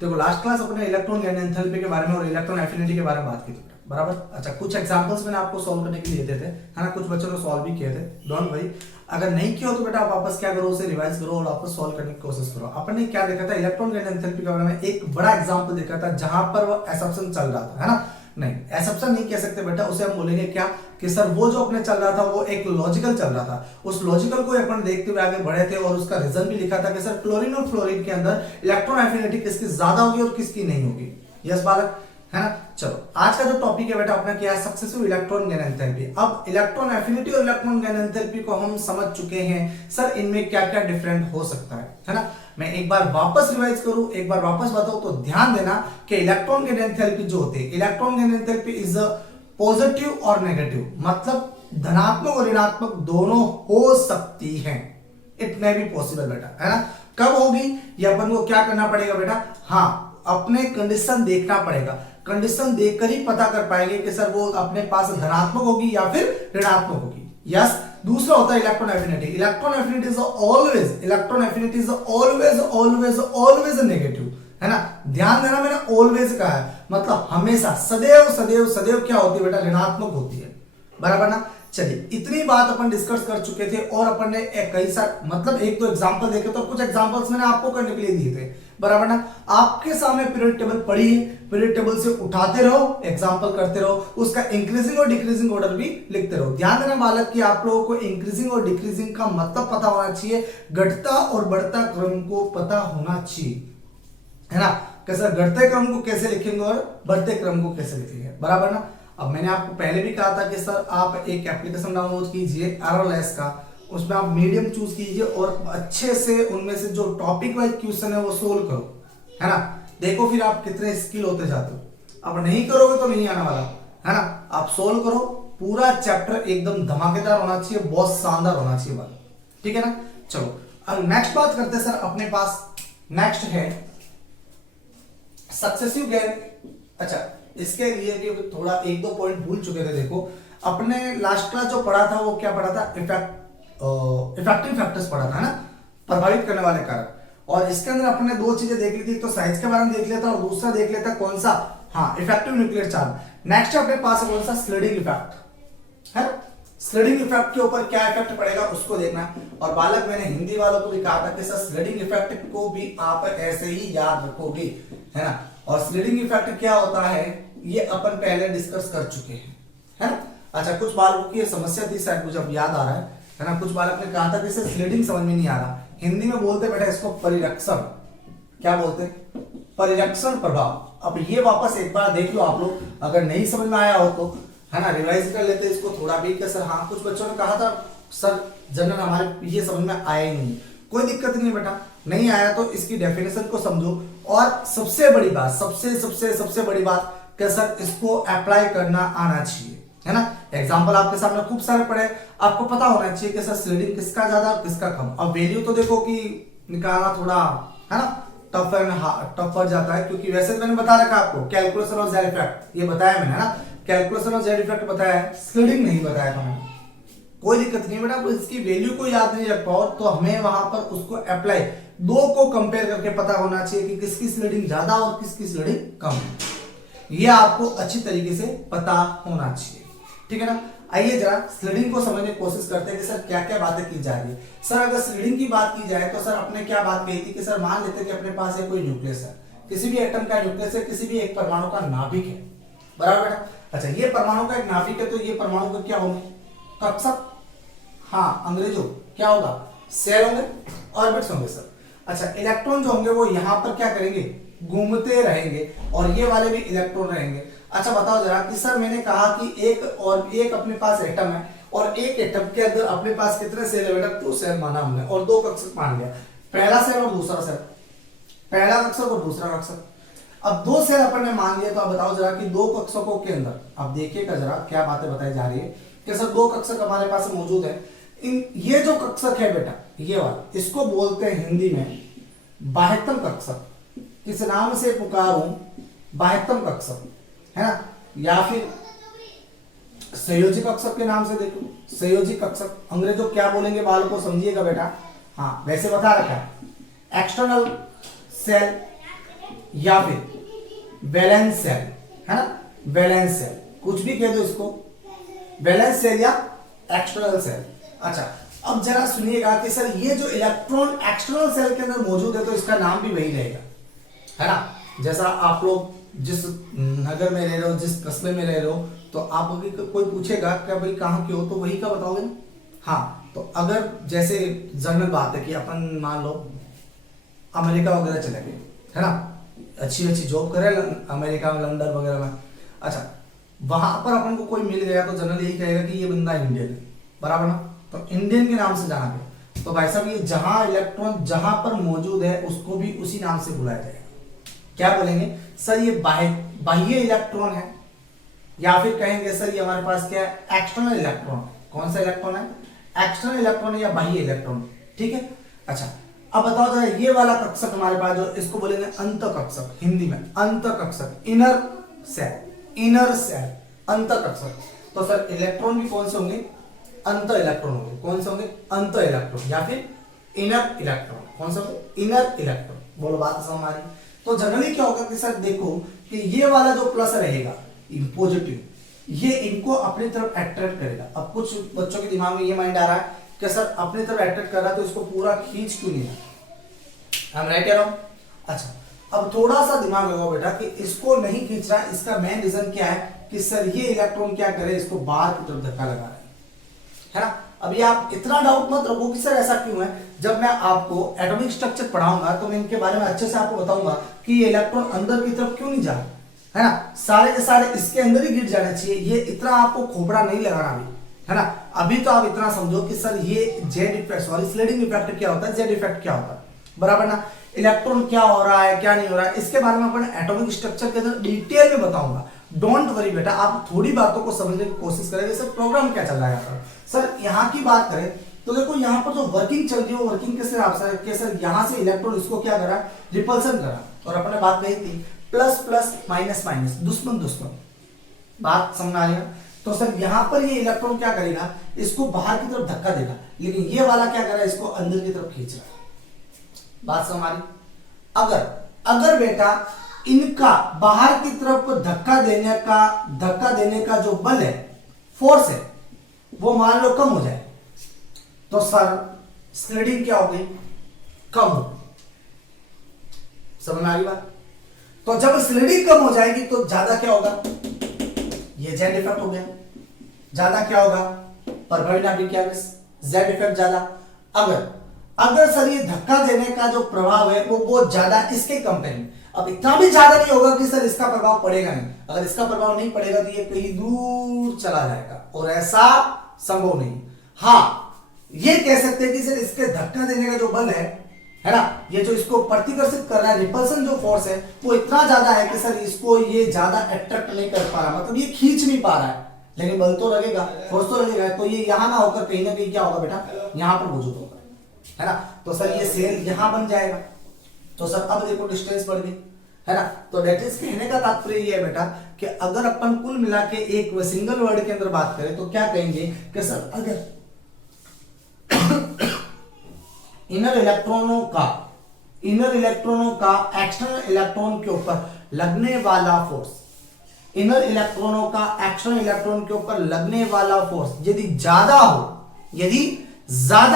देखो last class अपने electron gain enthalpy के बारे में और इलेक्ट्रॉन एफिनिटी के बारे में बात की थी बराबर। अच्छा कुछ एग्जांपल्स मैंने आपको सॉल्व करने के लिए दिए थे, है ना, कुछ बच्चों ने सॉल्व भी किए थे, डोंट वरी। अगर नहीं किया हो तो बेटा आप वापस क्या करो, उसे रिवाइज करो और वापस सॉल्व करने की कोशिश करो। अपन ने क्या देखा था, इलेक्ट्रॉन गेन एंथैल्पी के बारे में एक बड़ा एग्जांपल देखा था जहां पर वो एसम्पशन चल रहा था, है ना। नहीं, एसम्पशन नहीं कह सकते बेटा, उसे हम बोलेंगे क्या कि सर वो जो अपने चल रहा था वो एक लॉजिकल चल रहा था। उस लॉजिकल को अपन देखते हुए आगे बढ़े थे और उसका रीजन भी लिखा था कि सर क्लोरीन और फ्लोरीन के अंदर इलेक्ट्रॉन एफिनिटी किसकी ज्यादा होगी और किसकी नहीं होगी। यस बालक, है ना। चलो आज का जो टॉपिक है बेटा अपना क्या है, सक्सेसिव इलेक्ट्रॉन गेन एंथैल्पी। अब इलेक्ट्रॉन एफिनिटी और इलेक्ट्रॉन गेन एंथैल्पी को हम समझ चुके हैं, सर इनमें क्या क्या डिफरेंट हो सकता है ना। मैं एक बार वापस रिवाइज करूं, एक बार वापस बताऊं तो ध्यान देना कि इलेक्ट्रॉन गेन एंथैल्पी जो होती है, electron gain enthalpy is positive और नेगेटिव, मतलब धनात्मक और ऋणात्मक दोनों हो सकती है। इट मे बी पॉसिबल बेटा, है ना। कब होगी ये अपन को क्या करना पड़ेगा बेटा, हाँ अपने कंडीशन देखना पड़ेगा, कंडीशन देखकर ही पता कर पाएंगे कि सर वो अपने पास धनात्मक होगी या फिर ऋणात्मक होगी। यस। दूसरा होता है electron affinity. Electron affinity is always, electron affinity is always always always negative, है ना। ध्यान देना मैंने ऑलवेज कहा है, मतलब हमेशा, सदैव सदैव सदैव क्या होती है बेटा, ऋणात्मक होती है, बराबर ना। चलिए इतनी बात अपन डिस्कस कर चुके थे और अपन ने कई सारे मतलब एक दो एग्जांपल देखे तो कुछ एग्जांपल्स मैंने आपको करने के लिए दिए थे, बराबर ना। आपके सामने पीरियड टेबल पड़ी है, पीरियड टेबल से उठाते रहो, एग्जांपल करते रहो, उसका इंक्रीजिंग और डिक्रीजिंग ऑर्डर भी लिखते रहो। ध्यान देना बालक कि आप लोगों को इंक्रीजिंग और डिक्रीजिंग का मतलब पता होना चाहिए, घटता और बढ़ता क्रम को पता होना चाहिए, है ना। कैसे घटते क्रम को कैसे लिखेंगे और बढ़ते क्रम को कैसे लिखेंगे, बराबर ना। अब मैंने आपको पहले भी कहा था कि सर आप एक एप्लीकेशन डाउनलोड कीजिए एररलेस का, उसमें आप मीडियम चूज कीजिए और अच्छे से उनमें से जो टॉपिक वाइज क्वेश्चन है वो सोल्व करो, है ना। देखो फिर आप कितने स्किल होते जाते हो। अब नहीं करोगे तो नहीं आने वाला, है ना। आप सोल्व करो, पूरा चैप्टर एकदम धमाकेदार होना चाहिए, बहुत शानदार होना चाहिए बात, ठीक है ना। चलो अब नेक्स्ट बात करते हैं सर, अपने पास नेक्स्ट है सक्सेसिव गेन। अच्छा इसके लिए थोड़ा एक दो पॉइंट भूल चुके थे। देखो अपने लास्ट क्लास जो पढ़ा था वो क्या पढ़ा था, इफेक्टिव फैक्टर्स पढ़ा था ना, प्रभावित करने वाले कारक। और इसके अंदर अपने दो चीजें देख ली थी, तो साइज के बारे में देख लिया था और दूसरा देख लिया था कौन सा, हाँ इफेक्टिव न्यूक्लियर चार्ज। नेक्स्ट अपने पास कौन सा, स्लीडिंग इफेक्ट है। स्लीडिंग इफेक्ट के ऊपर क्या इफेक्ट पड़ेगा उसको देखना। और बालक मैंने हिंदी वालों को भी कहा था कि सर स्लीडिंग इफेक्ट को भी आप ऐसे ही याद रखोगे, है ना। और स्लीडिंग इफेक्ट क्या होता है ये अपन पहले डिस्कस कर चुके हैं, है ना। अच्छा कुछ बालकों की समस्या थी, शायद मुझे अब याद आ रहा है ना। कुछ बालक ने कहा था कि सर स्लीडिंग समझ में नहीं आ रहा, हिंदी में बोलते बेटा इसको परिरक्षण, क्या बोलते, परिरक्षण प्रभाव। अब ये वापस एक बार देख लो आप लोग, अगर नहीं समझ में आया हो तो, है ना, रिवाइज कर लेते इसको थोड़ा भी कि सर हाँ कुछ बच्चों ने कहा था सर जनरल हमारे ये समझ में आया ही नहीं। कोई दिक्कत नहीं बेटा, नहीं आया तो इसकी डेफिनेशन को समझो। और सबसे बड़ी बात, सबसे सबसे सबसे बड़ी बात कि सर इसको अप्लाई करना आना चाहिए, है ना। एग्जाम्पल आपके सामने खूब सारे पड़े, आपको पता होना चाहिए कि सर स्लीडिंग किसका ज्यादा और किसका कम। अब वैल्यू तो देखो कि निकालना थोड़ा, है ना, टफ पड़ जाता है, क्योंकि वैसे तो मैंने बता रखा आपको कैलकुलेशन और जेड इफेक्ट, ये बताया मैंने, है ना। कैलकुलेशन और जेड इफेक्ट बताया है, स्लीडिंग नहीं बताया था मैंने। कोई दिक्कत नहीं बेटा, इसकी वैल्यू को याद नहीं रख पाओ तो हमें वहां पर उसको अप्लाई, दो को कंपेयर करके पता होना चाहिए कि किसकी स्लीडिंग ज्यादा और किसकी स्लीडिंग कम है। ये आपको अच्छी तरीके से पता होना चाहिए, ठीक है ना। आइए जरा स्लीडिंग को समझने की कोशिश करते हैं कि सर क्या क्या बातें की जा रही है। सर अगर स्लीडिंग की बात की जाए तो सर अपने क्या बात कही थी कि सर मान लेते हैं कि अपने पास है कोई न्यूक्लियस है, किसी भी एटम का न्यूक्लियस है, किसी भी एक परमाणु का नाभिक है, बराबर बेटा। अच्छा ये परमाणु का एक नाभिक है तो ये परमाणु का क्या होंगे, कक्षक, हाँ अंग्रेजों क्या होगा, सेल होंगे, ऑर्बिट्स होंगे सर। अच्छा इलेक्ट्रॉन जो होंगे वो यहां पर क्या करेंगे, घूमते रहेंगे और ये वाले भी इलेक्ट्रॉन रहेंगे। अच्छा बताओ जरा कि सर मैंने कहा कि एक अपने पास एटम है और एक एटम के अंदर अपने पास कितने सेल है बेटा, 2 सेल माना हमने और 2 कक्षक मान लिया, पहला सेल और दूसरा सेल, पहला कक्षक और दूसरा कक्षक। अब 2 सेल अपन ने मान लिया, तो अब बताओ जरा कि 2 कक्षकों के अंदर, अब देखिएगा जरा क्या बातें बताई जा रही है कि सर 2 कक्षक हमारे पास मौजूद है। ये जो कक्षक है बेटा ये वाला, इसको बोलते हैं हिंदी में बाह्यतम कक्षक। किस नाम से पुकारूं, बाह्यतम कक्षक, है ना, या फिर संयोजी कक्षक के नाम से देखो, संयोजी कक्षक। अंग्रेजों क्या बोलेंगे बालों को समझिएगा बेटा, हाँ वैसे बता रखा है, एक्सटर्नल सेल, या फिर वैलेंस सेल, है ना, वैलेंस सेल, कुछ भी कह दो इसको, वैलेंस सेल या एक्सटर्नल सेल। अच्छा, अब जरा सुनिएगा कि सर ये जो इलेक्ट्रॉन एक्सटर्नल सेल के अंदर मौजूद है तो इसका नाम भी वही रहेगा, है ना। जैसा आप लोग जिस नगर में रह रहे हो, जिस कस्बे में रह रहे हो, तो आप कोई पूछेगा कि भाई कहाँ के हो, तो वही का बताओगे ना। हाँ, तो अगर जैसे जनरल बात है कि अपन मान लो अमेरिका वगैरह चले गए, है ना, अच्छी अच्छी जॉब करे अमेरिका में, लंदन वगैरह में। अच्छा, वहां पर अपन को कोई मिल गया तो जनरल यही कहेगा कि ये बंदा इंडियन है, बराबर ना, तो इंडियन के नाम से जाना गया। तो भाई साहब ये जहां इलेक्ट्रॉन जहां पर मौजूद है उसको भी उसी नाम से बुलाया जाएगा। क्या बोलेंगे सर, ये बाह्य इलेक्ट्रॉन है, या फिर कहेंगे सर ये हमारे पास क्या है, एक्सटर्नल इलेक्ट्रॉन। कौन सा इलेक्ट्रॉन है, एक्सटर्नल इलेक्ट्रॉन या बाह्य इलेक्ट्रॉन, ठीक है। अच्छा, अब बताओ जरा ये वाला कक्षक हमारे पास जो इसको बोलेंगे अंत कक्षक, हिंदी में अंत कक्षक, इनर सेल, इनर सेल, अंत कक्षक। तो सर इलेक्ट्रॉन भी कौन से होंगे, अंत इलेक्ट्रॉन होंगे। कौन से होंगे, अंत इलेक्ट्रॉन या फिर इनर इलेक्ट्रॉन। कौन सा होंगे, इनर इलेक्ट्रॉन। बोलो बात समझ आ रही। तो जनरली क्या होगा कि सर देखो कि ये वाला जो प्लस रहेगा पॉजिटिव, ये इनको अपनी तरफ अट्रैक्ट करेगा। अब कुछ बच्चों के दिमाग में ये माइंड आ रहा है कि सर अपनी तरफ अट्रैक्ट कर रहा है तो इसको पूरा खींच क्यों नहीं रहा, हम राइट कह रहा हूं। अच्छा, अब थोड़ा सा दिमाग लगाओ बेटा कि इसको नहीं खींच रहा, इसका मेन रीजन क्या है कि सर ये इलेक्ट्रॉन क्या करे, इसको बाहर की तरफ धक्का लगा रहा है ना। अभी आप इतना डाउट मत रखो कि सर ऐसा क्यों है। जब मैं आपको एटॉमिक स्ट्रक्चर पढ़ाऊंगा तो मैं इनके बारे में अच्छे से आपको बताऊंगा कि ये इलेक्ट्रॉन अंदर की तरफ क्यों नहीं जा रहा, है ना, सारे के सारे इसके अंदर ही गिर जाना चाहिए। ये इतना आपको खोपड़ा नहीं लगाना अभी, है ना। अभी तो आप इतना समझो कि सर ये जेड इफेक्ट, सॉरी स्लिडिंग इफेक्ट क्या होता है, जेड इफेक्ट क्या होता है, बराबर ना। इलेक्ट्रॉन क्या हो रहा है क्या नहीं हो रहा है, इसके बारे में अपन एटॉमिक स्ट्रक्चर के अंदर डिटेल में बताऊंगा। डोंट वरी बेटा, आप थोड़ी बातों को समझने की कोशिश करेंगे। सर प्रोग्राम क्या चल रहा है सर, यहाँ की बात करें तो देखो यहाँ पर जो वर्किंग चल रही है, वर्किंग कैसे आप सर यहाँ से इलेक्ट्रॉन इसको क्या करा, रिपल्सन करा। और अपन ने बात कही थी प्लस प्लस माइनस माइनस, दुश्मन दुश्मन, बात समझ आ रही है। तो सर यहाँ पर ये इलेक्ट्रॉन क्या करेगा, इसको बाहर की तरफ धक्का देगा, लेकिन ये वाला क्या कर रहा है, इसको अंदर की तरफ खींच रहा है। बात समझ आ रही। अगर बेटा इनका बाहर की तरफ धक्का देने का जो बल है, फोर्स है, वो मान लो कम हो जाए तो सर स्लिडिंग क्या हो गई, कम हो। समझ में आ रही बात। तो जब स्लिडिंग कम हो जाएगी तो ज्यादा क्या होगा, ये जेड इफेक्ट हो गया। ज्यादा क्या होगा, प्रभावी नाभिक क्या, जेड इफेक्ट ज्यादा। अगर सर ये धक्का देने का जो प्रभाव है वो बहुत ज्यादा इसके कंपेयर, अब इतना भी ज्यादा नहीं होगा कि सर इसका प्रभाव पड़ेगा नहीं। अगर इसका प्रभाव नहीं पड़ेगा तो ये कहीं दूर चला जाएगा, और ऐसा संभव नहीं। हाँ, ये कह सकते हैं कि सर इसके धक्का देने का जो बल है ना, ये जो इसको प्रतिकर्षित कर रहा है, रिपल्सन जो फोर्स है वो इतना ज्यादा है कि सर इसको ये ज्यादा अट्रैक्ट नहीं कर पा रहा, मतलब ये खींच नहीं पा रहा है, लेकिन बल तो लगेगा, फोर्स तो लगेगा। तो ये यहां ना होकर कहीं ना कहीं क्या होगा बेटा, यहां पर मौजूद होगा, है ना। तो सर ये सेल यहां बन जाएगा। तो सर अब देखो डिस्टेंस बढ़ गई, है ना। तो दैट इज कहने का तात्पर्य ये है बेटा कि अगर अपन कुल मिला के एक सिंगल वर्ड के अंदर बात करें तो क्या कहेंगे कि सर अगर इनर इलेक्ट्रॉनों का एक्सटर्नल इलेक्ट्रॉन के ऊपर लगने वाला फोर्स, इनर इलेक्ट्रॉनों का एक्सटर्नल इलेक्ट्रॉन के ऊपर लगने वाला फोर्स यदि ज्यादा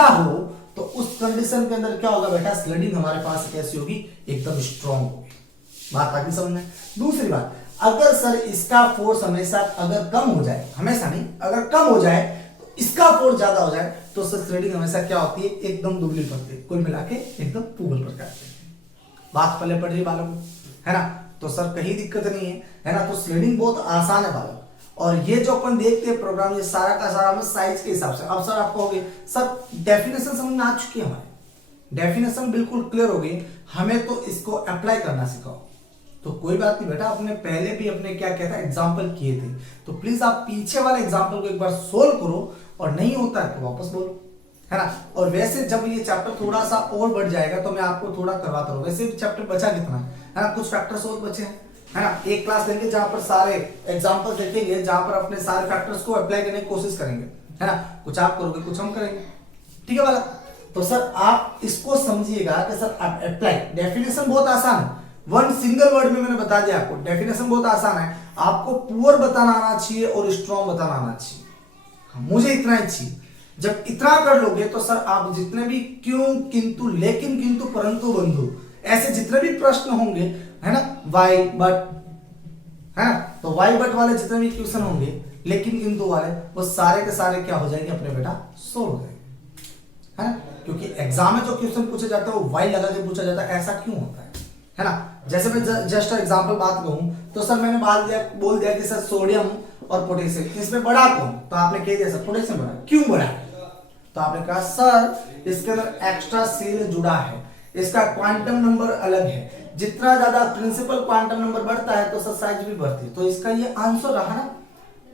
हो तो उस कंडीशन के अंदर क्या होगा बेटा, स्लिडिंग हमारे पास कैसी होगी, एकदम स्ट्रॉन्ग होगी। बात आगे समझ में। दूसरी बात, अगर सर इसका फोर्स हमेशा अगर कम हो जाए, हमेशा नहीं, अगर कम हो जाए तो इसका फोर्स ज्यादा हो जाए तो सर स्लिडिंग हमेशा क्या होती है, एकदम दुबली पड़ती है, कुल मिला के एकदम पुगल प्रकार की। बात पहले पड़ रही बालक, है ना। तो सर कहीं दिक्कत नहीं है ना। तो स्लिडिंग बहुत आसान है बालक। और ये जो अपन देखते हैं प्रोग्राम, ये सारा का सारा साइज के हिसाब से। अब सर आप कहोगे सर डेफिनेशन समझ में आ चुकी है, हमारी डेफिनेशन बिल्कुल क्लियर हो गई, हमें तो इसको अप्लाई करना सिखाओ। तो कोई बात नहीं बेटा, अपने पहले भी अपने क्या कहता है एग्जाम्पल किए थे, तो प्लीज आप पीछे वाले एग्जाम्पल को एक बार सोल्व करो, और नहीं होता है तो वापस बोलो, है ना। और वैसे जब ये चैप्टर थोड़ा सा और बढ़ जाएगा तो मैं आपको थोड़ा करवाता रहूं। वैसे भी चैप्टर बचा कितना है ना, कुछ फैक्टर्स और बचे हैं, है ना। एक क्लास लेंगे जहां पर सारे एग्जाम्पल देखेंगे, जहां पर अपने सारे फैक्टर्स को अप्लाई करने की कोशिश करेंगे, है ना। कुछ आप करोगे, कुछ हम करेंगे, ठीक है वाला। तो सर आप इसको समझिएगा कि सर अप्लाई, डेफिनेशन बहुत आसान है, वन सिंगल वर्ड में मैंने बता दिया आपको, डेफिनेशन बहुत आसान है, आपको पुअर बताना आना चाहिए और स्ट्रॉन्ग बताना आना चाहिए। मुझे इतना ही चाहिए। जब इतना कर लोगे तो सर आप जितने भी क्यों, किंतु, लेकिन, किंतु, परंतु, बंधु, ऐसे जितने भी प्रश्न होंगे, है ना, वाई बट, है ना, तो वाई बट वाले जितने भी क्वेश्चन होंगे, लेकिन किंतु वाले, वो सारे के सारे क्या हो जाएंगे अपने बेटा, सोल्व हो जाएंगे, है ना। क्योंकि एग्जाम में जो क्वेश्चन पूछे जाता है वो वाई लगा के पूछा जाता है, ऐसा क्यों होता है ना। जैसे मैं जस्ट एग्जांपल बात कहूं तो सर मैंने बोल दिया कि सर सोडियम और पोटेशियम इसमें बड़ा कौन, तो आपने कह दिया सर पोटेशियम बड़ा, क्यों बड़ा है, तो आपने कहा सर इसके अंदर एक्स्ट्रा सेल जुड़ा है, इसका क्वांटम नंबर अलग है, जितना ज्यादा प्रिंसिपल क्वांटम नंबर बढ़ता है तो सर साइज भी बढ़ती है, तो इसका ये आंसर रहा ना।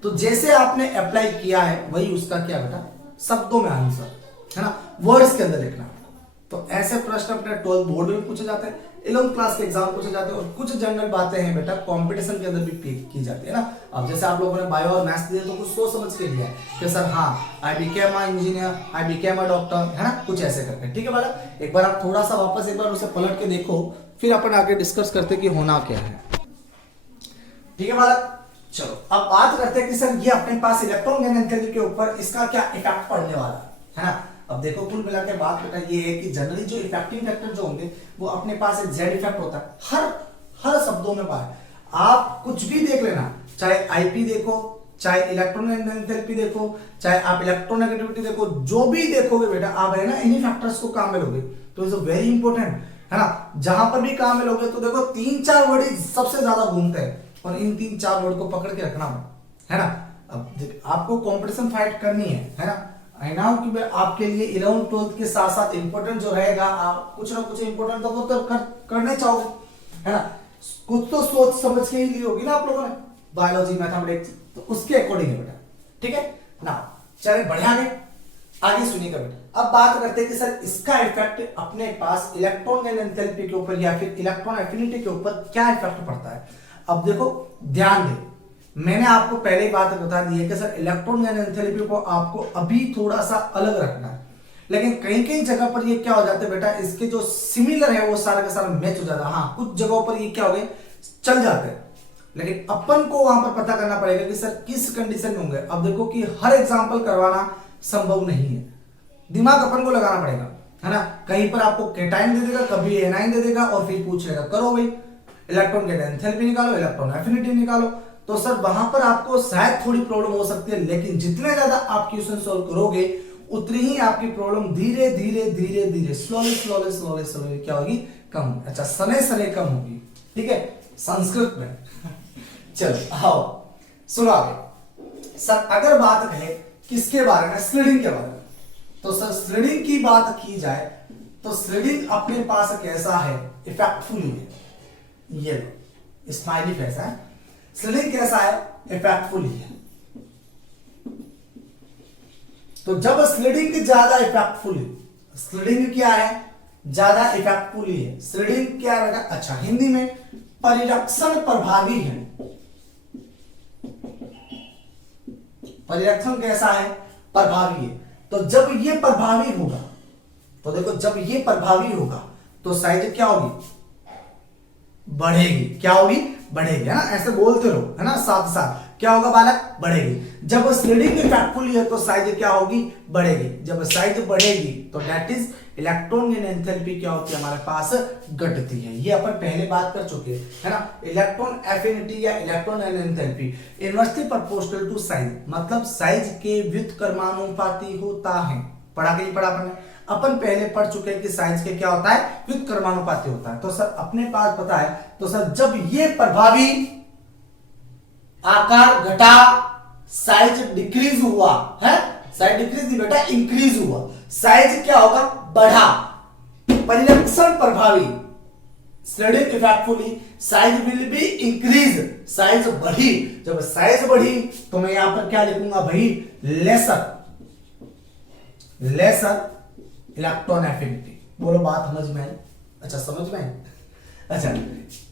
तो जैसे आपने अप्लाई किया है वही उसका क्या बेटा, शब्दों में आंसर, है ना, वर्ड्स के अंदर लिखना। तो ऐसे प्रश्न अपने 12th बोर्ड में पूछे जाते हैं, 11th क्लास के एग्जाम पूछे जाते हैं, और कुछ जनरल बातें हैं बेटा कंपटीशन के अंदर भी की जाती है ना। अब जैसे आप लोगों ने बायो और मैथ्स दिए तो कुछ सोच समझ के लिया है कि सर हाँ I became a engineer, I became a doctor, है ना, कुछ ऐसे करके, ठीक है बेटा। एक बार आप थोड़ा सा वापस एक बार उसे पलट के देखो, फिर अपन आगे डिस्कस करते कि होना क्या है, ठीक है बालक। चलो अब बात करते हैं कि सर ये अपने पास इलेक्ट्रॉन गैन एंथैल्पी के ऊपर इसका क्या इफेक्ट पड़ने वाला है ना। अब देखो कुल मिला के बात बेटा ये है कि जनरली जो इफेक्टिंग फैक्टर जो होंगे वो अपने पास एक जेड इफेक्ट होता है, हर शब्दों में बात, आप कुछ भी देख लेना, चाहे आईपी देखो, चाहे इलेक्ट्रॉन एंथैल्पी देखो, चाहे आप इलेक्ट्रोनेगेटिविटी देखो, जो भी देखोगे बेटा आप है ना इन्हीं फैक्टर्स को काम में लोगे, तो इज वेरी इंपॉर्टेंट, है ना। जहां पर भी काम में लोगे तो देखो 3-4 वर्ड सबसे ज्यादा घूमते हैं, और इन 3-4 वर्ड को पकड़ के रखना है ना। अब आपको कंपटीशन फाइट करनी है ना। आई नाउ कि मैं आपके लिए 11th 12th के साथ साथ इंपॉर्टेंट जो रहेगा, आप कुछ ना कुछ इंपॉर्टेंट तो करने चाहोगे, है ना। कुछ तो सोच समझ के ही ली होगी ना आप लोगों ने, बायोलॉजी मैथमेटिक्स, तो उसके अकॉर्डिंग है बेटा, ठीक है ना। चले बढ़िया आगे सुनिएगा बेटा। अब बात करते हैं कि सर इसका इफेक्ट अपने पास इलेक्ट्रॉन गैन एंथैल्पी के ऊपर या फिर इलेक्ट्रॉन एफिनिटी के ऊपर क्या इफेक्ट पड़ता है। अब देखो ध्यान दे, मैंने आपको पहले ही बात बता दी है कि सर इलेक्ट्रॉन गैन एंथैल्पी को आपको अभी थोड़ा सा अलग रखना है, लेकिन कहीं कहीं जगह पर ये क्या हो जाता है बेटा, इसके जो सिमिलर है वो सारा का सारा मैच हो जाता है। हाँ कुछ जगहों पर ये क्या हो गए चल जाते हैं, लेकिन अपन को वहां पर पता करना पड़ेगा कि सर किस कंडीशन में होंगे। अब देखो कि हर एग्जाम्पल करवाना संभव नहीं है, दिमाग अपन को लगाना पड़ेगा, है ना। कहीं पर आपको केटाइन दे देगा, कभी एनाइन दे देगा, और फिर पूछेगा करो भाई इलेक्ट्रॉन गैन एंथैल्पी निकालो, इलेक्ट्रॉन एफिनिटी निकालो, तो सर वहां पर आपको शायद थोड़ी प्रॉब्लम हो सकती है, लेकिन जितने ज्यादा आप क्वेश्चन सॉल्व करोगे उतनी ही आपकी प्रॉब्लम धीरे धीरे धीरे धीरे स्लोली क्या होगी, कम होगी। अच्छा सने सने कम होगी, ठीक है, संस्कृत में चलो आओ सुनो आगे। सर अगर बात करें किसके बारे में, स्लीडिंग के बारे में, तो सर स्लीडिंग की बात की जाए तो स्लीडिंग अपने पास कैसा है, इफेक्टफुल है, ये लो स्माइली फेस है। स्लीडिंग कैसा है, इफेक्टफुल है। तो जब स्लीडिंग ज्यादा इफेक्टफुल है, स्लीडिंग क्या है, ज्यादा इफेक्टफुल है, स्लीडिंग क्या है, अच्छा हिंदी में परिरक्षण प्रभावी है। परिरक्षण कैसा है, प्रभावी है। तो जब ये प्रभावी होगा, तो देखो जब ये प्रभावी होगा तो साइज क्या होगी, बढ़ेगी, क्या होगी, बढ़ेगी, है ना। ऐसे बोलते रहो, है ना, साथ साथ क्या होगा बालक, बढ़ेगी। जब स्लीडिंग इफेक्टफुल है तो साइज क्या होगी, बढ़ेगी। जब साइज बढ़ेगी तो that is electron gain enthalpy क्या होती है हमारे पास, घटती है। ये अपन पहले बात कर चुके हैं, है ना। इलेक्ट्रॉन एफिनिटी या electron gain enthalpy inversely proportional to size, मतलब साइज के व्युत्क्रमानुपाती होता है। पढ़ा के नहीं पढ़ा अपन पहले पढ़ चुके हैं कि साइज के क्या होता है, व्युत्क्रमानुपाती होता है। तो सर अपने पास पता है, तो सर जब ये प्रभावी आकार घटा, साइज डिक्रीज हुआ है, साइज डिक्रीज नहीं बेटा इंक्रीज हुआ, साइज क्या होगा, बढ़ा। परिरक्षण प्रभावी shielding effectfully size will be increase, size बढ़ी। जब साइज बढ़ी तो मैं यहां पर क्या लिखूंगा भाई, लेसर इलेक्ट्रॉन एफिनिटी। बोलो बात समझ में आई, अच्छा समझ में आई। अच्छा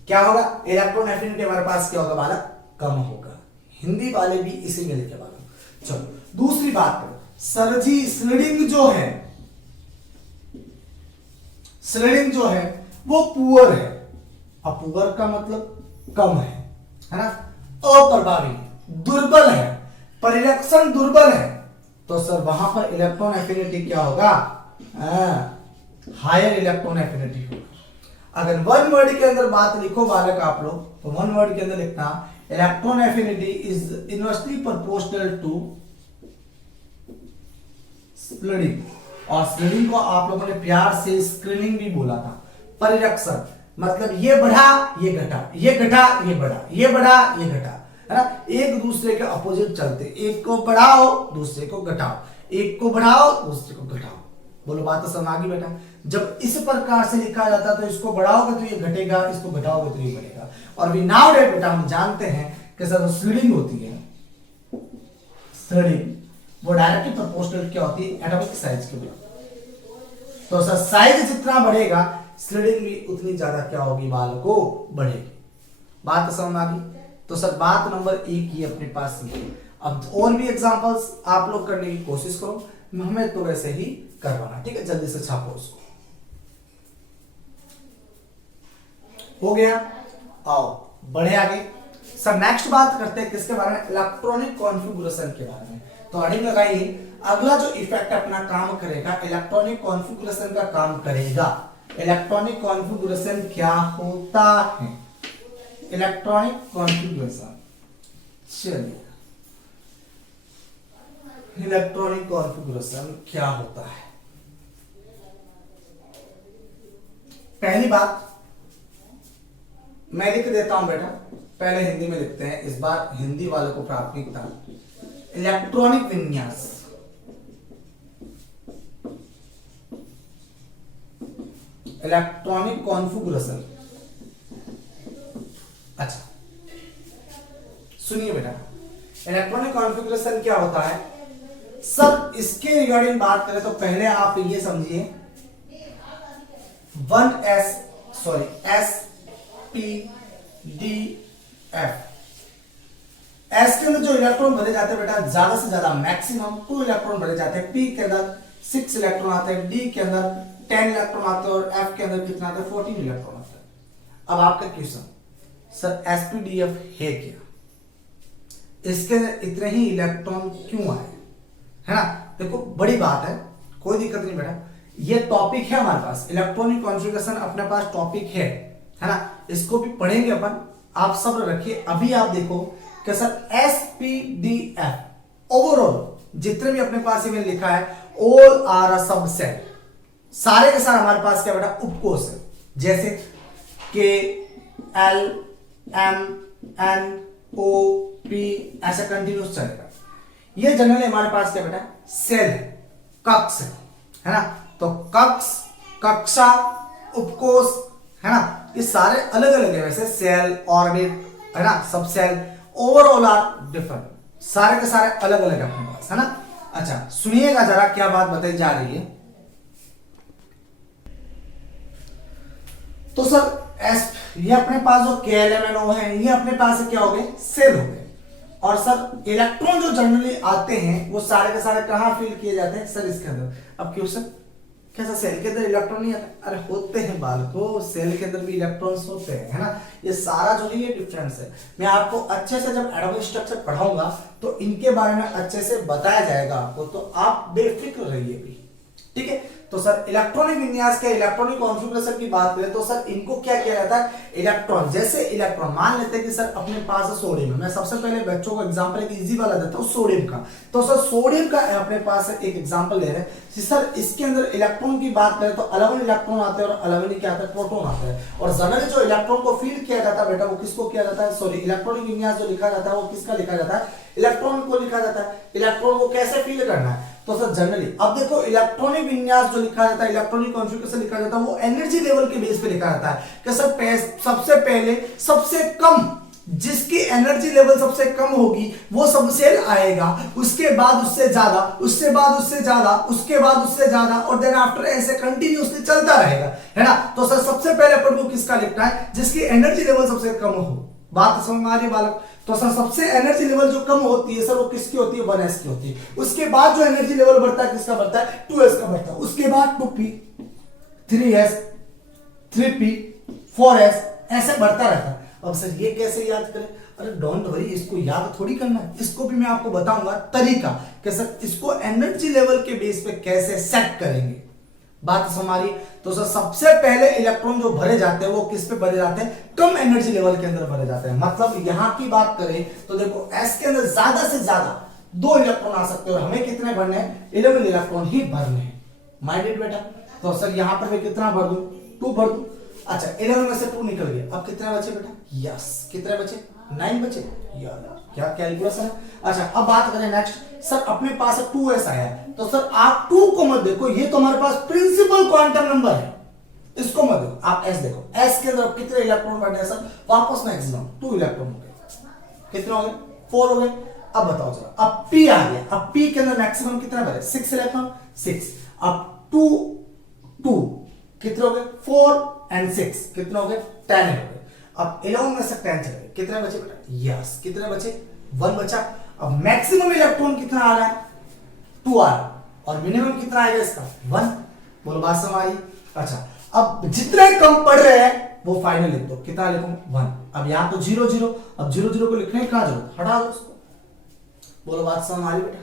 क्या होगा, इलेक्ट्रॉन एफिनिटी हमारे पास क्या होगा बालक, कम होगा। हिंदी वाले भी इसी में लिखे वाले। चलो दूसरी बात करो, सर जी स्लीडिंग जो है, स्लीडिंग जो है वो पुअर है, अपुअर का मतलब कम है ना, अप्रभावी, दुर्बल है, परिलक्षण दुर्बल है, तो सर वहां पर इलेक्ट्रॉन एफिनिटी क्या होगा, हायर इलेक्ट्रॉन एफिनिटी होगा। अगर वन वर्ड के अंदर बात लिखो बालक आप लोग, तो वन वर्ड के अंदर लिखना electron affinity is inversely proportional to splitting, और स्प्लिटिंग को आप लोगों ने प्यार से स्क्रीनिंग भी बोला था। परिरक्षण मतलब ये बढ़ा ये घटा, ये घटा ये बढ़ा, ये बढ़ा ये घटा, है ना, एक दूसरे के अपोजिट चलते, एक को बढ़ाओ दूसरे को घटाओ, एक को बढ़ाओ दूसरे को घटाओ। बोलो बात तो समझ आ गई बेटा। जब इस प्रकार से लिखा जाता तो इसको बढ़ाओगे तो ये घटेगा, इसको घटाओगे तो ये बढ़ेगा। और वी नाउ डेट बेटा हम जानते हैं कि सर स्लीडिंग होती है, स्लीडिंग वो डायरेक्टली प्रोपोर्शनल क्या होती है, एटॉमिक साइज के बराबर। तो सर साइज जितना बढ़ेगा स्लीडिंग भी उतनी ज्यादा क्या होगी बालकों, बढ़ेगी। बात समझ आ गई। तो सर बात नंबर 1 ये अपने पास ये। अब और भी एग्जांपल्स आप लोग करने की कोशिश करो, हमें तो वैसे ही करवाना, ठीक है, जल्दी से छापो उसको। हो गया, आओ बढ़े आगे। सर नेक्स्ट बात करते हैं किसके बारे में, इलेक्ट्रॉनिक कॉन्फ़िगरेशन के बारे में। तो हेडिंग लगाइए, अगला जो इफेक्ट अपना काम करेगा इलेक्ट्रॉनिक कॉन्फ़िगरेशन का काम करेगा। इलेक्ट्रॉनिक कॉन्फ़िगरेशन क्या होता है, इलेक्ट्रॉनिक कॉन्फ़िगरेशन, चलिए इलेक्ट्रॉनिक कॉन्फ़िगरेशन क्या होता है। पहली बात मैं लिख देता हूं बेटा, पहले हिंदी में लिखते हैं, इस बार हिंदी वालों को प्राथमिकता। इलेक्ट्रॉनिक विन्यास, इलेक्ट्रॉनिक कॉन्फ़िगरेशन। अच्छा सुनिए बेटा, इलेक्ट्रॉनिक कॉन्फ़िगरेशन क्या होता है सर, इसके रिगार्डिंग बात करें तो पहले आप ये समझिए 1s sorry s p d f, S के अंदर जो इलेक्ट्रॉन भरे जाते हैं बेटा ज्यादा से ज्यादा मैक्सिमम 2 इलेक्ट्रॉन भरे जाते हैं, पी के अंदर 6 इलेक्ट्रॉन आते हैं, डी के अंदर 10 इलेक्ट्रॉन आते हैं और एफ के अंदर कितना आता है 14 इलेक्ट्रॉन आते हैं। अब आपका क्वेश्चन सर एसपीडीएफ है क्या, इसके अंदर इतने ही इलेक्ट्रॉन क्यों आए, है ना। देखो बड़ी बात है, कोई दिक्कत नहीं बेटा, ये टॉपिक है हमारे पास, इलेक्ट्रॉनिक कॉन्फ़िगरेशन अपने पास टॉपिक है ना, इसको भी पढ़ेंगे अपन, आप सब्र रखिए। अभी आप देखो कि सर एसपीडीएफ ओवरऑल जितने भी अपने पास इवेंट लिखा है ऑल आर अ सबसेट, सारे के सारे हमारे पास क्या बेटा उपकोष है, जैसे K L M N O P ऐसा कंटिन्यूस चलेगा। ये जनरली हमारे पास क्या बेटा सेल है, कक्ष है ना, तो कक्ष कक्षा उपकोष है ना, ये सारे अलग अलग है, वैसे सेल ऑर्बिट है ना, सब सेल ओवरऑल आर डिफरेंट, सारे के सारे अलग अलग है अपने पास, है ना। अच्छा सुनिएगा जरा क्या बात बताई जा रही है। तो सर एस ये अपने पास जो KLMNO है ये अपने पास क्या हो गए, सेल हो गए। और सर इलेक्ट्रॉन जो जनरली आते हैं वो सारे के सारे कहां फील किए जाते हैं सर इसके अंदर। अब क्यों सर कैसा सेल के अंदर इलेक्ट्रॉन नहीं आता, अरे होते हैं बालकों, सेल के अंदर भी इलेक्ट्रॉन्स होते हैं, है ना। ये सारा जो है ये डिफरेंस है, मैं आपको अच्छे से जब एटॉमिक स्ट्रक्चर पढ़ाऊंगा तो इनके बारे में अच्छे से बताया जाएगा आपको, तो आप बेफिक्र रहिए भी, ठीक है। तो सर इलेक्ट्रॉनिक विन्यास के इलेक्ट्रॉनिक कॉन्फ़िगरेशन की बात करें तो सर इनको क्या किया जाता है, इलेक्ट्रॉन जैसे इलेक्ट्रॉन मान लेते हैं कि सर अपने पास सोडियम है, मैं सबसे पहले बच्चों को एग्जांपल एक इजी वाला देता हूं सोडियम का। तो सर सोडियम का अपने पास एक एग्जांपल ले रहे हैं सर, इसके अंदर इलेक्ट्रॉन की बात करें तो 11 इलेक्ट्रॉन आते हैं और 11 क्या आता है प्रोटॉन आता है। और जनरली जो इलेक्ट्रॉन को फील किया जाता है बेटा वो किसको किया जाता है, सॉरी इलेक्ट्रॉनिक विन्यास जो लिखा जाता है वो किसका लिखा जाता है, इलेक्ट्रॉन को लिखा जाता है। इलेक्ट्रॉन को कैसे फील करना है तो सर जनरली अब देखो इलेक्ट्रॉनिक विन्यास जो लिखा जाता है, इलेक्ट्रॉनिक कॉन्फ़िगरेशन लिखा जाता है वो एनर्जी लेवल के बेस पे लिखा जाता है कि सर सबसे पहले सबसे कम जिसकी एनर्जी लेवल सबसे कम होगी वो सब सेल आएगा, उसके बाद उससे ज्यादा, उसके बाद उससे ज्यादा, उसके बाद उससे ज्यादा और देन आफ्टर ऐसे कंटिन्यूअसली चलता रहेगा, है ना। तो सर सबसे पहले अपन को किसका लिखना है, जिसकी एनर्जी लेवल सबसे कम हो। बात समझ में आ रही है बालक। तो सर सबसे एनर्जी लेवल जो कम होती है सर वो किसकी होती है, 1s की होती है। उसके बाद जो एनर्जी लेवल बढ़ता है किसका बढ़ता है, 2s का बढ़ता है। उसके बाद 2p 3s 3p 4s ऐसे बढ़ता रहता है। अब सर ये कैसे याद करें? अरे डोंट वरी, इसको याद थोड़ी करना है, इसको भी मैं आपको बताऊंगा तरीका कि सर इसको एनर्जी लेवल के बेस पे कैसे सेट करेंगे। बात हमारी तो सर सबसे पहले इलेक्ट्रॉन जो भरे जाते हैं वो किस पे भरे जाते हैं? कम एनर्जी लेवल के अंदर भरे जाते हैं। मतलब यहां की बात करें तो देखो एस के अंदर ज्यादा से ज्यादा 2 इलेक्ट्रॉन आ सकते हैं और हमें कितने भरने हैं? 11 इलेक्ट्रॉन ही भरने हैं। माइंडेड बेटा, तो सर यहां पर मैं कितना भर दूं? 2 भर दूं। अच्छा 11 में से 2 निकल गया, अब कितने बचे बेटा? यस, कितने बचे? 9 बचे। यार क्या कैलकुलेशन है। अच्छा अब बात करें नेक्स्ट, सर अपने पास 2s आया है, तो सर आप 2 को मत देखो, ये तो हमारे पास प्रिंसिपल क्वांटम नंबर है, इसको मत देखो, आप s देखो। s के अंदर कितने इलेक्ट्रॉन बढ़ने हैं सर? वापस मैक्सिमम 2 इलेक्ट्रॉन हो गए। कितने हो गए? 4 हो गए। अब बताओ जरा, अब p आ गया, अब p के अंदर मैक्सिमम कितना भरे? 6 इलेक्ट्रॉन, 6। अब 2 कितने हो गए? 4 एंड 6 कितने हो गए? 10 हो गए। अब 11 में से 10 चले गए, कितने बचे बेटा? यस, कितने बचे? 1 बचा। अब मैक्सिमम इलेक्ट्रॉन कितना आ रहा है? 2 आ रहा है, और मिनिमम कितना आएगा इसका? 1। बोलो बात समझ आई? अच्छा अब जितने कम पढ़ रहे हैं वो फाइनल लिख दो। कितना लिखूं? 1। अब यहां तो 0 0, अब 0 0 को लिखने की कहां जरूरत? हटा दो उसको। बोलो बात समझ आ रही बेटा?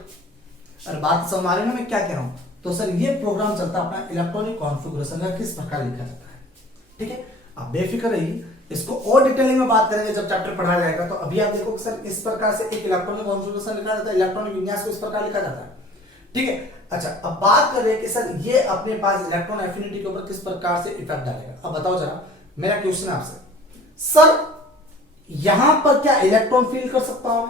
अरे बात समझ आ रही ना मैं क्या कह रहा हूं? तो सर ये प्रोग्राम चलता है अपना इलेक्ट्रॉनिक कॉन्फ़िगरेशन का, किस प्रकार लिखा जाता है। ठीक है, आप बेफिक्र रहिए, इसको और डिटेलिंग में बात करेंगे जब चैप्टर पढ़ाया जाएगा। तो अभी आप देखो सर इस प्रकार से एक इलेक्ट्रॉनिक कॉन्फ़िगरेशन लिखा जाता है, इलेक्ट्रॉनिक विन्यास को इस प्रकार लिखा जाता है। ठीक है, अच्छा अब बात कर रहे हैं कि सर ये अपने पास इलेक्ट्रॉन एफिनिटी के ऊपर किस प्रकार से इफेक्ट डालेगा। अब बताओ जरा, मेरा क्वेश्चन है आपसे, सर यहां पर क्या इलेक्ट्रॉन फील कर सकता हूं?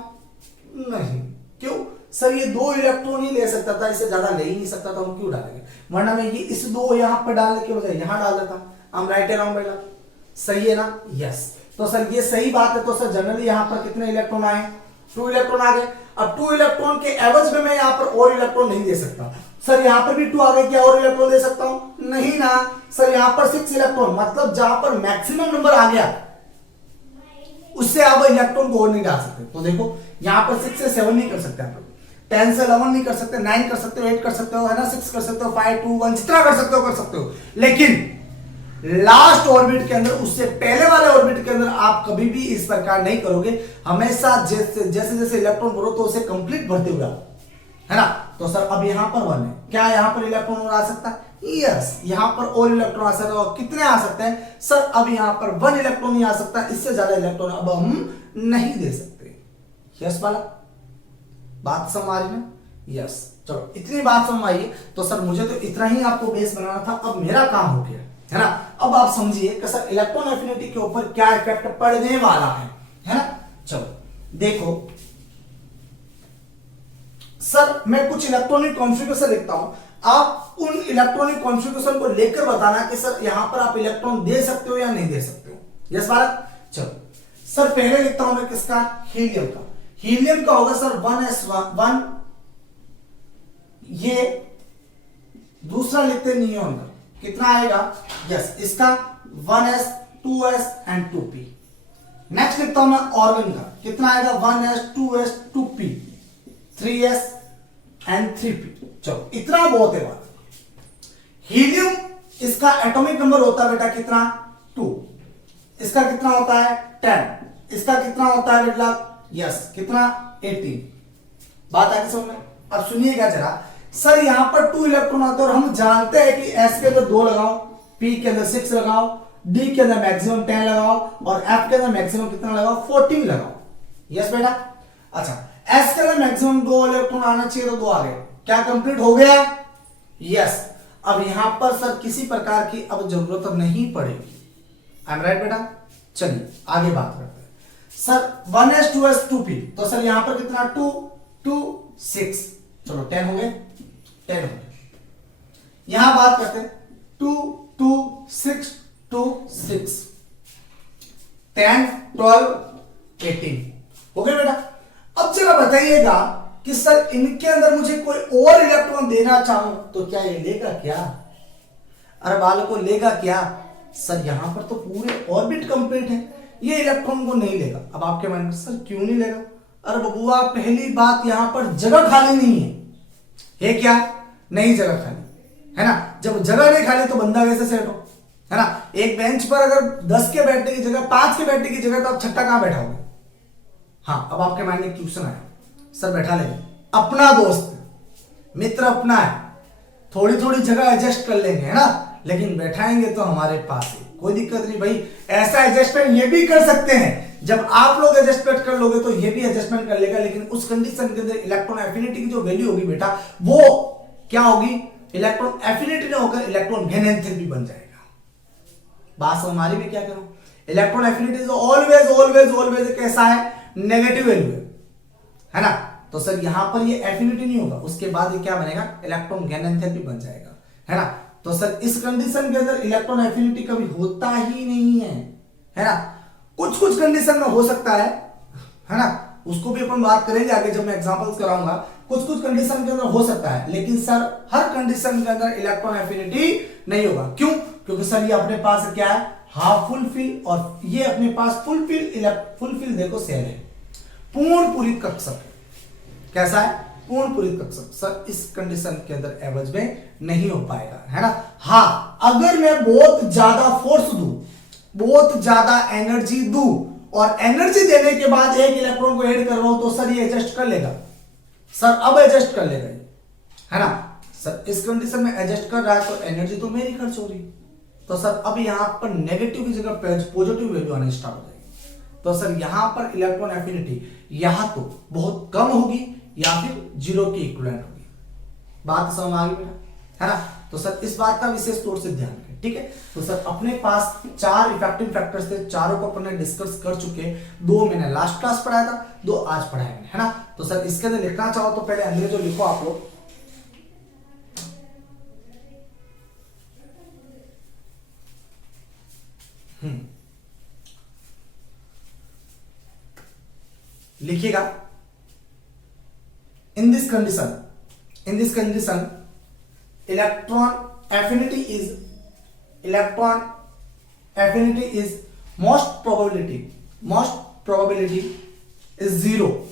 नहीं। क्यों? सर ये 2 इलेक्ट्रॉन ही ले सकता था, इससे ज्यादा ले ही नहीं सकता था, हम क्यों डालेंगे? वरना मैं ये इस 2 यहां पर डालने के बजाय यहां डाल देता। हम राइट अराउंड बेटा, सही है ना? यस। तो सर ये सही बात है। तो सर जनरली यहां पर कितने इलेक्ट्रॉन आए? 2 इलेक्ट्रॉन आ गए। अब 2 इलेक्ट्रॉन के एवज में मैं यहां पर और इलेक्ट्रॉन नहीं दे सकता। सर यहां पर भी 2 आ गए, क्या और इलेक्ट्रॉन दे सकता हूं? नहीं ना। सर यहां पर 6 इलेक्ट्रॉन, मतलब जहां पर मैक्सिमम नंबर आ गया उससे आप इलेक्ट्रॉन को और नहीं डाल सकते। तो देखो यहां पर 6 से 7 नहीं कर सकते आप लोग, 10 से 11 नहीं कर सकते, 9 कर सकते हो, 8 कर सकते हो, है ना, 6 कर सकते हो, 5 2 1 जितना कर सकते हो। लेकिन लास्ट ऑर्बिट के अंदर, उससे पहले वाले ऑर्बिट के अंदर आप कभी भी इस प्रकार नहीं करोगे। हमेशा जैसे जैसे इलेक्ट्रॉन भरो तो उसे कंप्लीट भरते हुए, है ना। तो सर अब यहां पर 1 है, क्या यहां पर इलेक्ट्रॉन और आ सकता है? यस, यहां पर और इलेक्ट्रॉन आ सकता है। और कितने आ सकते हैं सर? अब यहां पर 1 इलेक्ट्रॉन ही आ सकता है, इससे ज्यादा इलेक्ट्रॉन अब हम नहीं दे सकते। यस वाला बात समझ आ रही ना? यस, चलो इतनी बात समझ आई। तो सर मुझे तो इतना ही आपको बेस बनाना था, अब मेरा काम हो गया, है ना। अब आप समझिए कि सर इलेक्ट्रॉन एफिनिटी के ऊपर क्या इफेक्ट पड़ने वाला है ना। चलो देखो सर, मैं कुछ इलेक्ट्रॉनिक कॉन्फ़िगरेशन लिखता हूं, आप उन इलेक्ट्रॉनिक कॉन्फ़िगरेशन को लेकर बताना कि सर यहां पर आप इलेक्ट्रॉन दे सकते हो या नहीं दे सकते हो। यस भारत। चलो सर पहले लिखता हूं मैं किसका? हीलियम का। हीलियम का होगा सर 1s1, ये दूसरा लिखते हैं नियोन का, कितना आएगा? यस, इसका 1s 2s and 2p। Next लिखता हूं मैं ऑर्गन का, कितना आएगा? 1s 2s 2p 3s and 3p। चलो इतना बहुत है बात। हीलियम इसका एटॉमिक नंबर होता है बेटा कितना? 2। इसका कितना होता है? 10। इसका कितना होता है बेटा? यस, कितना? 18। बात आगे समझ में? अब सुनिएगा जरा, सर यहां पर 2 इलेक्ट्रॉन आते हैं और हम जानते हैं कि s के अंदर 2 लगाओ, p के अंदर 6 लगाओ, d के अंदर मैक्सिमम 10 लगाओ और f के अंदर मैक्सिमम कितना लगाओ? 14 लगाओ। यस बेटा। अच्छा s के अंदर मैक्सिमम 2 इलेक्ट्रॉन आना चाहिए तो 2 आ गए, क्या कंप्लीट हो गया? यस। अब यहां पर सर किसी प्रकार की अब जरूरत नहीं पड़ेगी। आई एम राइट बेटा। चलिए आगे बात करते हैं। सर 1s 2s 2p, तो सर यहां पर कितना? 2 2 6, चलो 10 हो गए, 10 हो गए। यहां बात करते हैं 2 2 6 2 6 10 12 18 हो गए बेटा। अब जरा बताइएगा कि सर इनके अंदर मुझे कोई और इलेक्ट्रॉन देना चाहूं तो क्या ये लेगा क्या? अरे बालकों लेगा क्या? सर यहां पर तो पूरे ऑर्बिट कंप्लीट है, ये इलेक्ट्रॉन को नहीं लेगा। अब आपके माइंड में सर क्यों नहीं लेगा? अरे बबुआ पहली बात यहां पर जगह खाली नहीं है क्या? नहीं जगह खाली है ना। जब जगह नहीं खाली तो बंदा कैसे सेट हो? है ना। एक बेंच पर अगर 10 के बैठने की जगह 5 के बैठने की जगह तो आप छठा कहां बैठाओगे। हाँ, अब आपके माइंड में क्वेश्चन आया, सर बैठा लेंगे, अपना दोस्त मित्र अपना है, थोड़ी थोड़ी जगह एडजस्ट कर लेंगे, है ना, लेकिन बैठाएंगे तो हमारे पास है, कोई दिक्कत नहीं भाई। ऐसा एडजस्टमेंट ये भी कर सकते हैं, जब आप लोग एडजस्टमेंट कर लोगे तो ये भी एडजस्टमेंट कर लेगा, लेकिन उस कंडीशन के अंदर इलेक्ट्रॉन एफिनिटी की जो वैल्यू होगी बेटा वो क्या होगी, इलेक्ट्रॉन एफिनिटी नहीं होकर इलेक्ट्रॉन गेन एंथैल्पी बन जाएगा। बात समझ में भी क्या करूं, electron affinity is always always always कैसा है, नेगेटिव वैल्यू है ना। तो सर यहां पर ये एफिनिटी नहीं होगा, उसके बाद ये क्या बनेगा, इलेक्ट्रॉन गेन एंथैल्पी बन जाएगा, है ना। तो सर इस कंडीशन के अंदर इलेक्ट्रॉन एफिनिटी कभी होता ही नहीं है ना। कुछ कुछ कंडीशन में हो सकता है ना, उसको भी अपन बात करेंगे आगे जब मैं एग्जांपल्स कराऊंगा। कुछ कुछ कंडीशन के अंदर हो सकता है, लेकिन सर हर कंडीशन के अंदर इलेक्ट्रॉन एफिनिटी नहीं होगा। क्यों, क्योंकि सर ये अपने पास क्या है, हाफ फुल फिल, और ये अपने पास फुल फिल देखो सेल है, पूर्ण पूरित कक्षक कैसा है, पूर्ण पूरित कक्षक। सर इस कंडीशन के अंदर एवरेज में नहीं हो पाएगा, है ना। हाँ, अगर मैं बहुत ज्यादा फोर्स दूं, बहुत ज्यादा एनर्जी दूं, और एनर्जी देने के बाद एक इलेक्ट्रॉन को ऐड कर रहा हूं, तो सर ये एडजस्ट कर लेगा, सर अब एडजस्ट कर लेगा, है ना। सर इस कंडीशन में एडजस्ट कर रहा है तो एनर्जी तो मेरी खर्च हो रही, तो सर अब यहां पर नेगेटिव की जगह पॉजिटिव वैल्यू आनी स्टार्ट हो जाएगी। तो सर यहां पर इलेक्ट्रॉन एफिनिटी यहां तो बहुत कम होगी या फिर जीरो की इक्विवेलेंट होगी। बात समझ आ गई है ना। तो सर इस बात का विशेष तौर से ध्यान रखें, ठीक है। तो सर अपने पास 4 इफेक्टिव फैक्टर्स थे, चारों को अपने डिस्कस कर चुके, 2 मैंने लास्ट क्लास पढ़ाया था, 2 आज पढ़ाया है ना। तो सर इसके अंदर लिखना चाहो तो पहले अंग्रेजी लिखो आप लोग, लिखिएगा, in this condition electron affinity is most probability is zero.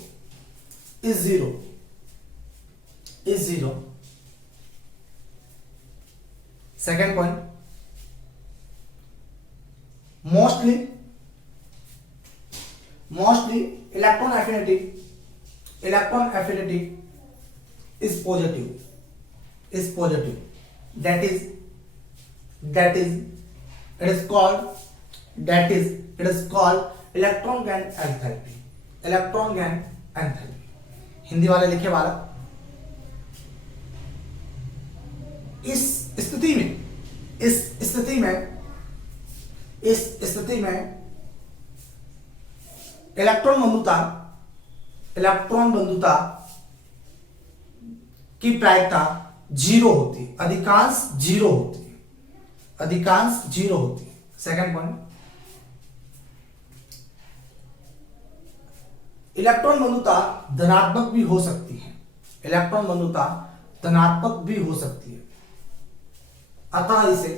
Second point, mostly electron affinity is positive. That is it is called electron gain enthalpy. Hindi वाले लिखे वाला, इस स्थिति में इलेक्ट्रॉन बंधुता की प्रायिकता जीरो होती, अधिकांश जीरो होती। सेकंड पॉइंट, इलेक्ट्रॉन बंधुता धनात्मक भी हो सकती है, अतः इसे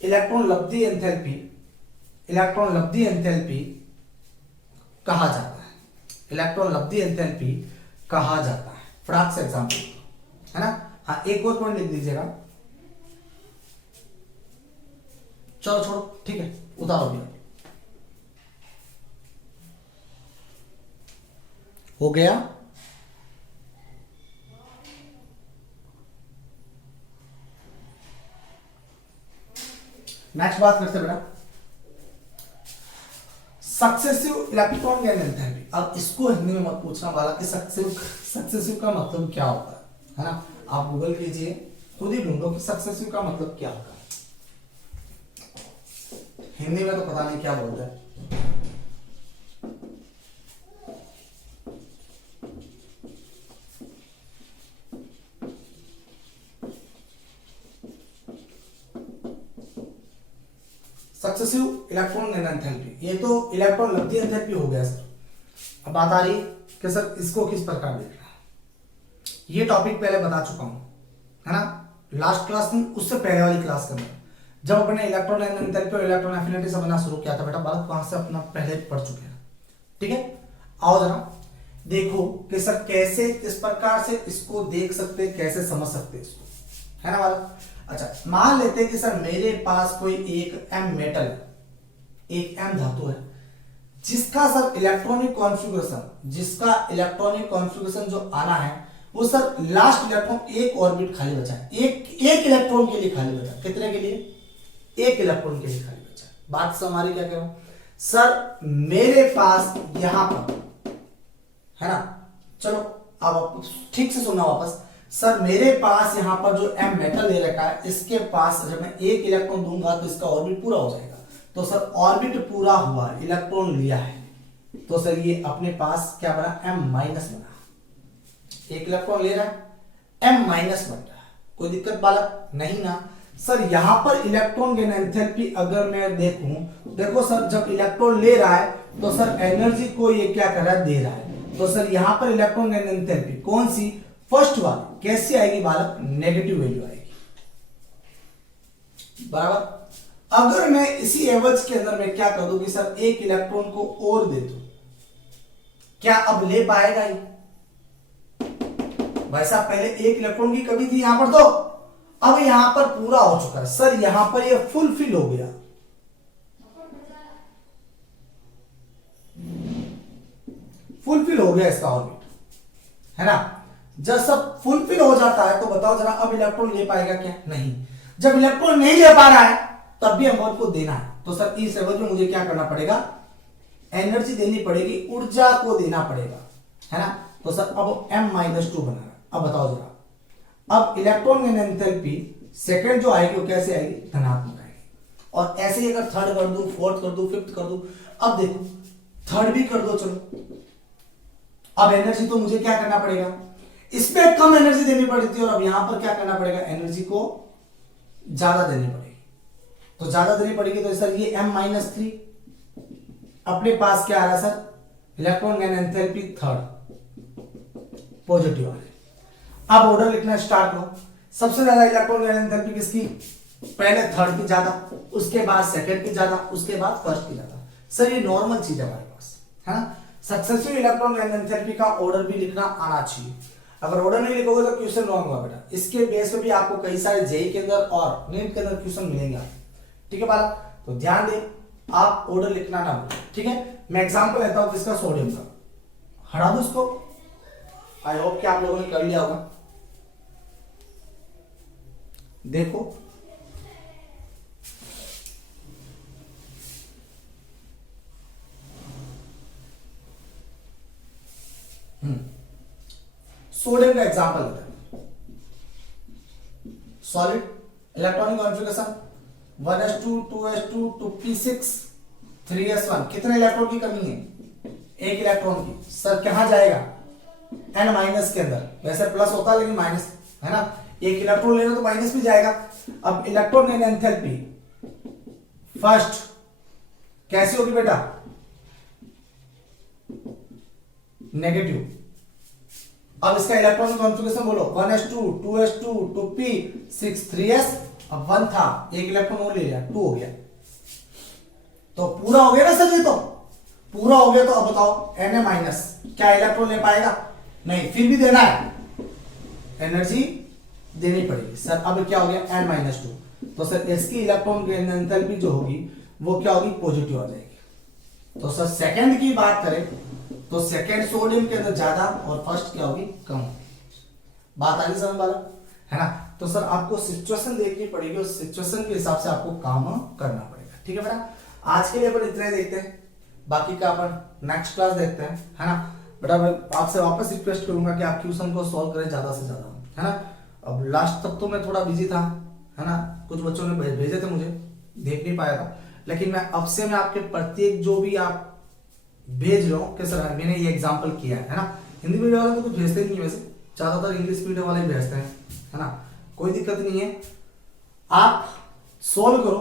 इलेक्ट्रॉन लब्धि एंथैल्पी कहा जाता है। फटाक से एग्जांपल, है ना। हाँ, एक और पॉइंट लिख दीजिएगा, चलो छोड़ो, ठीक है, उतारो भैया, हो गया। नेक्स्ट बात करते बेटा, सक्सेसिव इलेक्ट्रॉन गेन एंथैल्पी। अब इसको हिंदी में मत पूछना वाला कि सक्सेसिव का मतलब क्या होता है ना। आप गूगल कीजिए, खुद ही ढूंढो कि सक्सेसिव का मतलब क्या होता है। हिंदी में तो पता नहीं क्या बोलते हैं। सक्सेसिव इलेक्ट्रॉन गेन एंथैल्पी, ये तो इलेक्ट्रॉन लब्धि एंथैल्पी हो गया सर। अब बात आ रही कि सर इसको किस प्रकार देखना है। ये टॉपिक पहले बता चुका हूं, है ना, लास्ट क्लास में, उससे पहले वाली क्लास के अंदर जब अपने इलेक्ट्रॉन एंथैल्पी और इलेक्ट्रॉन एफिनिटी समझना शुरू किया था बेटा, बालक वहां से अपना पहले पढ़ चुके हैं, ठीक है। आओ जरा देखो कि सर कैसे किस प्रकार से इसको देख सकते, कैसे समझ सकते इसको, है ना बालक। अच्छा, मान लेते हैं कि सर मेरे पास कोई एक एम मेटल, एक एम धातु है जिसका सर इलेक्ट्रॉनिक कॉन्फ़िगरेशन जो आना है वो सर लास्ट इलेक्ट्रॉन एक ऑर्बिट खाली बचा है, एक इलेक्ट्रॉन के लिए खाली बचा। कितने के लिए? एक इलेक्ट्रॉन के लिए खाली बचा। बात से हमारी क्या कह रहा हूं सर, मेरे पास यहां पर है ना, चलो अब ठीक से सुनना वापस। सर मेरे पास यहां पर जो एम मेटल ले रखा है, इसके पास जब मैं एक इलेक्ट्रॉन दूंगा तो इसका ऑर्बिट पूरा हो जाएगा। तो सर ऑर्बिट पूरा हुआ, इलेक्ट्रॉन लिया है, तो सर ये अपने पास क्या बना? एम माइनस बना। एक इलेक्ट्रॉन ले रहा है, एम माइनस बन रहा है। कोई दिक्कत बालक? नहीं ना। सर यहां पर इलेक्ट्रॉन गेन एंथैल्पी अगर मैं देखूं, देखो सर जब इलेक्ट्रॉन ले रहा है तो सर एनर्जी को ये क्या कर रहा है? दे रहा है। तो सर यहां पर इलेक्ट्रॉन गेन एंथैल्पी कौन सी? फर्स्ट वाली। कैसी आएगी बालक? नेगेटिव वैल्यू आएगी, बराबर। अगर मैं इसी एवरेज के अंदर मैं क्या कर दूं कि सर एक इलेक्ट्रॉन को और दे दूं, क्या अब ले पाएगा ही? भाई साहब पहले एक इलेक्ट्रॉन की कमी थी यहां पर, तो अब यहां पर पूरा हो चुका है सर, यहां पर ये फुलफिल हो गया। फुलफिल हो गया इसका ऑर्बिट, है ना। जब सब फुलफिल हो जाता है तो बताओ जरा अब इलेक्ट्रॉन ले पाएगा क्या? नहीं। जब इलेक्ट्रॉन नहीं ले पा रहा है तब भी हमको को देना है, तो सर इस एवरेज में मुझे क्या करना पड़ेगा? एनर्जी देनी पड़ेगी, ऊर्जा को देना पड़ेगा, है ना। तो सर अब m-2 बना रहा है। अब बताओ जरा, अब इलेक्ट्रॉन गेन एंथैल्पी सेकंड जो आएगी वो कैसे आएगी? धनात्मक आएगी। और ऐसे ही अगर थर्ड कर दूं, फोर्थ कर दूं, फिफ्थ कर दूं, अब देखो थर्ड भी कर दो, चलो अब एनर्जी तो मुझे क्या करना पड़ेगा? इसमें कम एनर्जी देनी पड़ी थी और अब यहां पर क्या करना पड़ेगा? एनर्जी को ज्यादा देनी पड़ेगी। तो ज्यादा देनी पड़ेगी तो सर ये m-3 अपने पास क्या आ रहा है sir? Electron gain enthalpy third positive आ रहा है। अब ऑर्डर लिखना स्टार्ट हो। सबसे ज्यादा इलेक्ट्रॉन गेन एंथैल्पी किसकी? पहले थर्ड की ज्यादा, उसके बाद सेकंड की ज्यादा, उसके बाद फर्स्ट की ज्यादा। सर ये नॉर्मल चीज है हमारे पास, है ना। सक्सेसिव इलेक्ट्रॉन गेन एंथैल्पी का ऑर्डर भी लिखना आना चाहिए। अगर ऑर्डर नहीं लिखोगे तो क्वेश्चन रॉन्ग होगा बेटा। इसके बेस पे भी आपको कई सारे जेई के अंदर और नीट के अंदर क्वेश्चन मिलेंगे, ठीक है बालक। तो ध्यान दे, आप ऑर्डर लिखना ना भूलें, ठीक है। मैं एग्जांपल लेता हूं किसका? सोडियम का। हटा दो उसको। आई होप कि आप लोगों ने कर लिया होगा। देखो सोडियम का एग्जांपल लेते हैं। Solid electronic configuration 1s2 2s2 2p6 3s1। कितने इलेक्ट्रॉन की कमी है? एक इलेक्ट्रॉन की। सर कहां जाएगा? n माइनस के अंदर। वैसे प्लस होता है लेकिन माइनस, है ना। एक इलेक्ट्रॉन लेना तो माइनस भी जाएगा। अब इलेक्ट्रॉन गेन एंथैल्पी फर्स्ट कैसी होगी बेटा? नेगेटिव। अब इसका इलेक्ट्रॉनिक कॉन्फ़िगरेशन बोलो 1s2 2s2 2p6 3s। अब 1 था, एक इलेक्ट्रॉन और ले लिया, 2 हो गया। तो पूरा हो गया ना सर? ये तो पूरा हो गया। तो अब बताओ Na माइनस क्या इलेक्ट्रॉन ले पाएगा? नहीं, फिर भी देना है, एनर्जी देनी पड़ेगी। सर अब क्या हो गया? n-2। तो सर इसकी इलेक्ट्रॉन गेन एंथैल्पी जो होगी वो क्या होगी? पॉजिटिव आ जाएगी। तो सर सेकंड की बात करें तो सेकंड सोडियम के अंदर ज्यादा और फर्स्ट क्या होगी? कम। बात आगे समझ वाला, है ना। तो सर आपको सिचुएशन देखनी पड़ेगी और सिचुएशन के हिसाब से आपको काम करना पड़ेगा, ठीक है बेटा। आज के लिए अपन इतना ही देखते हैं, बाकी का अपन नेक्स्ट क्लास देखते हैं, है ना बेटा। मैं आपसे वापस रिक्वेस्ट करूंगा कि आप क्वेश्चन को सॉल्व करें ज्यादा से ज्यादा, है ना। अब लास्ट तक तो मैं थोड़ा बिजी था, है ना। कुछ बच्चों ने भेजे थे मुझे, देख नहीं पाया था। लेकिन मैं अब से मैं आपके प्रत्येक जो भी आप भेज रहे हो कि सर मैंने ये एग्जांपल किया है ना। हिंदी मीडियम वाले तो कुछ भेजते नहीं है, वैसे ज्यादातर इंग्लिश मीडियम वाले भेजते हैं, है ना। कोई दिक्कत नहीं है, आप सोल्व करो,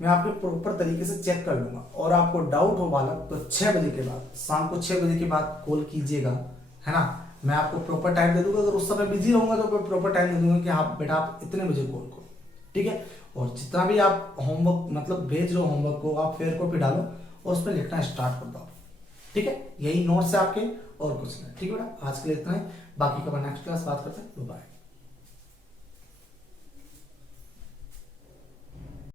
मैं आपके प्रॉपर तरीके से चेक कर लूंगा। और आपको डाउट हो बालक तो 6 बजे के बाद, शाम को 6 बजे के बाद कॉल कीजिएगा, है ना। मैं आपको प्रॉपर टाइम दे दूंगा। अगर उस समय बिजी रहूंगा तो मैं प्रॉपर टाइम दे दूंगा कि हाँ बेटा आप इतने बजे कॉल करो, ठीक है। और जितना भी आप होमवर्क मतलब भेज रहे हो होमवर्क को आप फेयर कॉपी डालो और उस पर लिखना स्टार्ट कर दो, ठीक है। यही नोट्स है आपके और कुछ नहीं, ठीक है बेटा। आज के लिए इतना ही, बाकी का नेक्स्ट क्लास बात करते हैं। बाय।